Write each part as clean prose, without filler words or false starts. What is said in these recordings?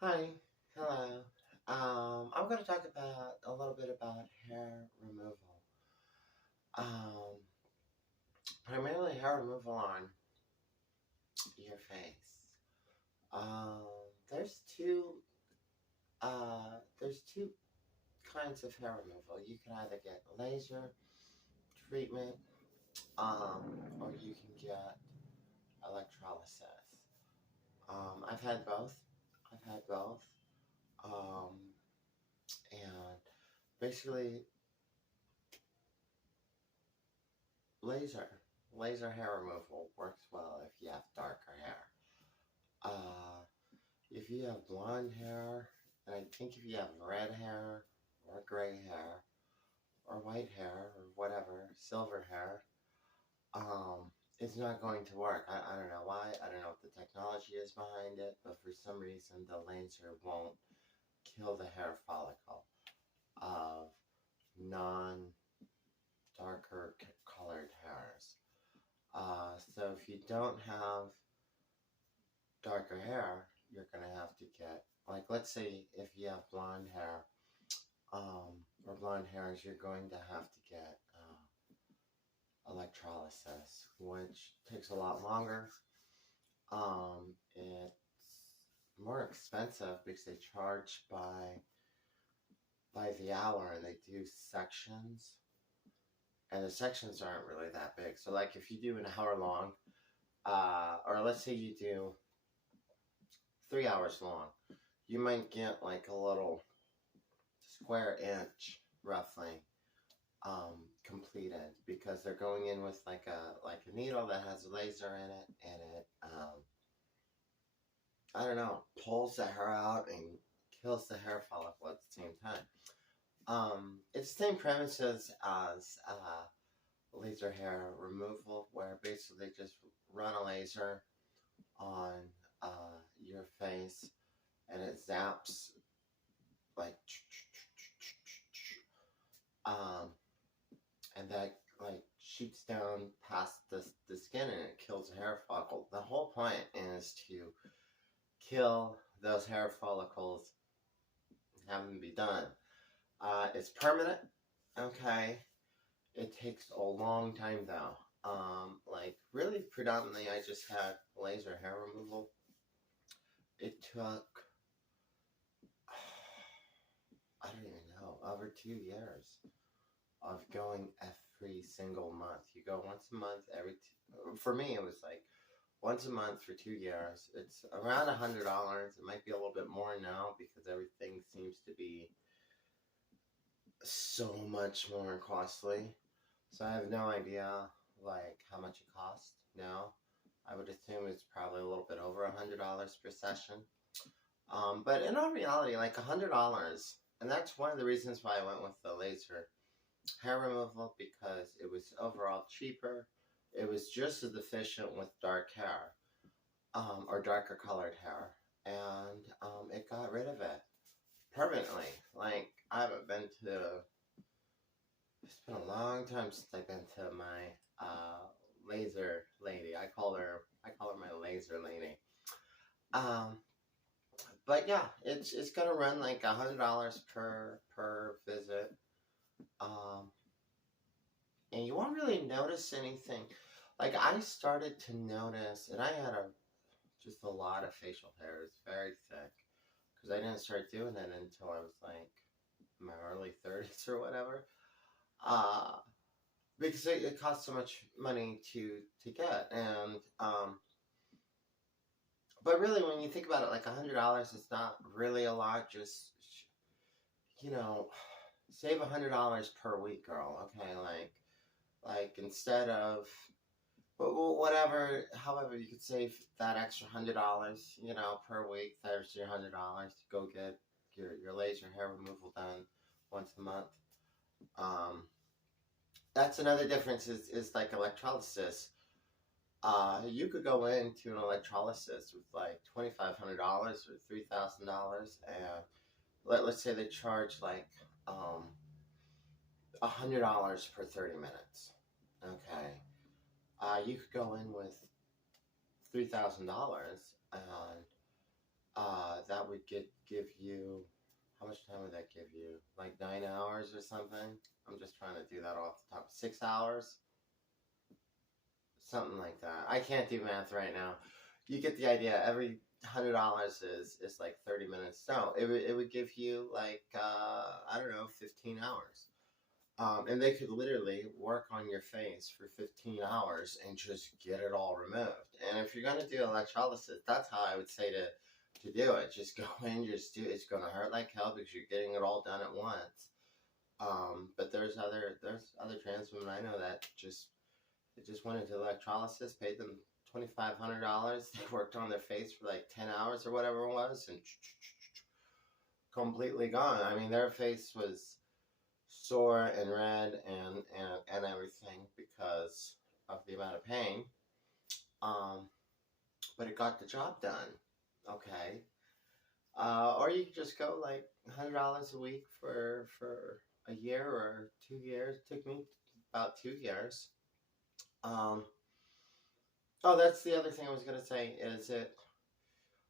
Hi, hello. I'm going to talk about a little bit about hair removal. Um, Primarily hair removal on your face. Um, there's two. There's two kinds of hair removal. You can either get laser treatment, or you can get electrolysis. I've had both. I've had both. Um, and basically, Laser. Laser hair removal works well if you have darker hair. Uh, if you have blonde hair, and I think if you have red hair, or gray hair, or white hair, or whatever, silver hair, it's not going to work. I don't know why. I don't know what the technology is behind it, but for some reason the laser won't kill the hair follicle of non darker colored hairs. So if you don't have darker hair, you're gonna have to get, like, let's say if you have blonde hair, or blonde hairs, you're going to have to get electrolysis, which takes a lot longer. It's more expensive because they charge by the hour, and they do sections, and the sections aren't really that big. So, like, if you do an hour long, or let's say you do 3 hours long, you might get like a little square inch roughly completed, because they're going in with like a needle that has a laser in it, and it I don't know, pulls the hair out and kills the hair follicle at the same time. It's the same premises as laser hair removal, where basically they just run a laser on your face, and it zaps like um, and that like shoots down past the skin, and it kills the hair follicle. The whole point is to kill those hair follicles, have them be done. It's permanent, okay? It takes a long time though. Like really predominantly I just had laser hair removal. It took I don't even know, over 2 years of going every single month. You go once a month for me it was like once a month for 2 years. It's around $100. It might be a little bit more now because everything seems to be so much more costly. So I have no idea like how much it costs now. I would assume it's probably a little bit over $100 per session. But in all reality, like $100, and that's one of the reasons why I went with the laser hair removal, because it was overall cheaper. It was just as efficient with dark hair, or darker colored hair, and it got rid of it permanently. Like I haven't been to. It's been a long time since I've been to my laser lady. I call her my laser lady. Um, but yeah, it's gonna run like $100 per visit. Um, and you won't really notice anything. Like I started to notice, and I had just a lot of facial hair. It's very thick because I didn't start doing it until I was like in my early 30s or whatever. Uh, because it costs so much money to get, and but really when you think about it, like $100 is not really a lot. Just you know, save $100 per week, girl. Okay, like instead of whatever, however you could save that extra $100, per week. There's your $100 to go get your laser hair removal done once a month. Um, that's another difference is like electrolysis. You could go into an electrolysis with like $2,500 or $3,000, and let's say they charge like $100 per 30 minutes. Okay, you could go in with $3,000, and that would give you, how much time would that give you? Like 9 hours or something? I'm just trying to do that off the top. 6 hours? Something like that. I can't do math right now. You get the idea. Every $100 is like 30 minutes. No, it would give you like I don't know, 15 hours. And they could literally work on your face for 15 hours and just get it all removed. And if you're gonna do electrolysis, that's how I would say to do it. Just go in, just do it. It's gonna hurt like hell because you're getting it all done at once. But there's other trans women I know that they just went into electrolysis, paid them $2,500. They worked on their face for like 10 hours or whatever it was, and completely gone. I mean, their face was sore and red and everything because of the amount of pain. But it got the job done. Okay. Or you could just go like $100 a week for a year or 2 years. It took me about 2 years. Oh, that's the other thing I was gonna say. Is it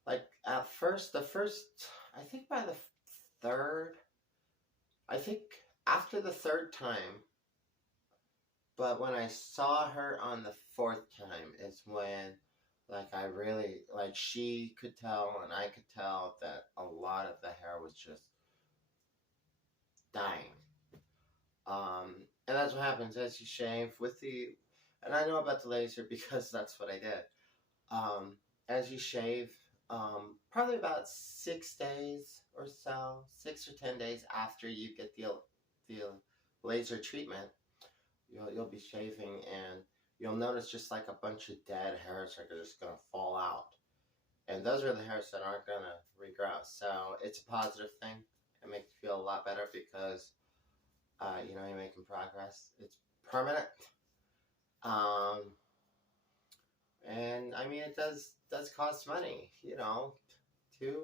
like at first, I think by the third, I think after the third time, but when I saw her on the fourth time is when, like, I really, like, she could tell and I could tell that a lot of the hair was just dying. And that's what happens as you shave with the, and I know about the laser because that's what I did. As you shave, probably about 6 days or so, 6 or 10 days after you get the laser treatment, you'll be shaving and you'll notice just like a bunch of dead hairs are just gonna fall out, and those are the hairs that aren't gonna regrow. So it's a positive thing. It makes you feel a lot better because you're making progress. It's permanent. And I mean, it does cost money, 2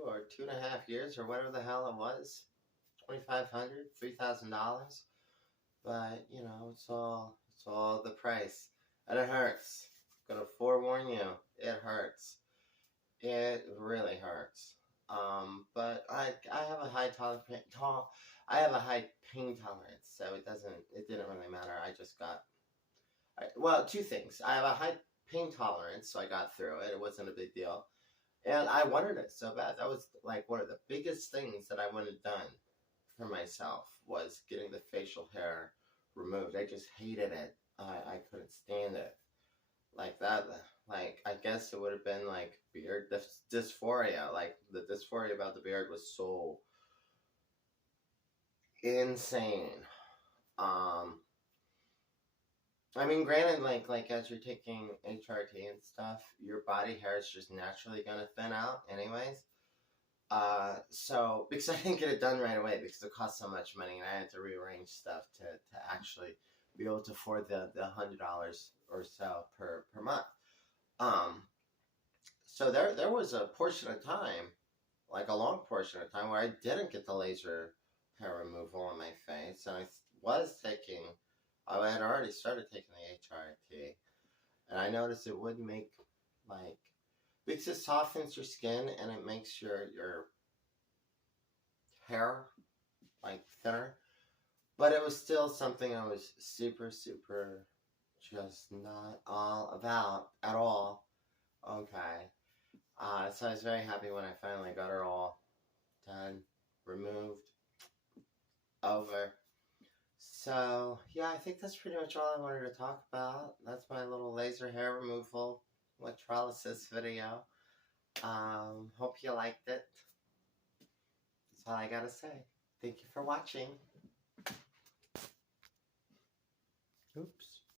or 2.5 years or whatever the hell it was, $2,500, $3,000. But it's all the price, and it hurts. I'm gonna forewarn you, it hurts. It really hurts. But I have a high I have a high pain tolerance, so it didn't really matter. Well, two things. I have a high pain tolerance, so I got through it. It wasn't a big deal. And I wanted it so bad. That was like one of the biggest things that I wanted done for myself was getting the facial hair removed. I just hated it. I couldn't stand it. Like that, like, I guess it would have been like beard dysphoria. Like, the dysphoria about the beard was so insane. I mean, granted, like as you're taking HRT and stuff, your body hair is just naturally gonna thin out, anyways. So because I didn't get it done right away because it cost so much money, and I had to rearrange stuff to actually be able to afford the $100 or so per month. So there was a portion of time, like a long portion of time, where I didn't get the laser hair removal on my face, and I had already started taking the HRT, and I noticed it would make, like, because it softens your skin and it makes your hair like thinner, but it was still something I was super just not all about at all. Okay. So I was very happy when I finally got her all done, removed, over. So, yeah, I think that's pretty much all I wanted to talk about. That's my little laser hair removal electrolysis video. Hope you liked it. That's all I gotta say. Thank you for watching. Oops.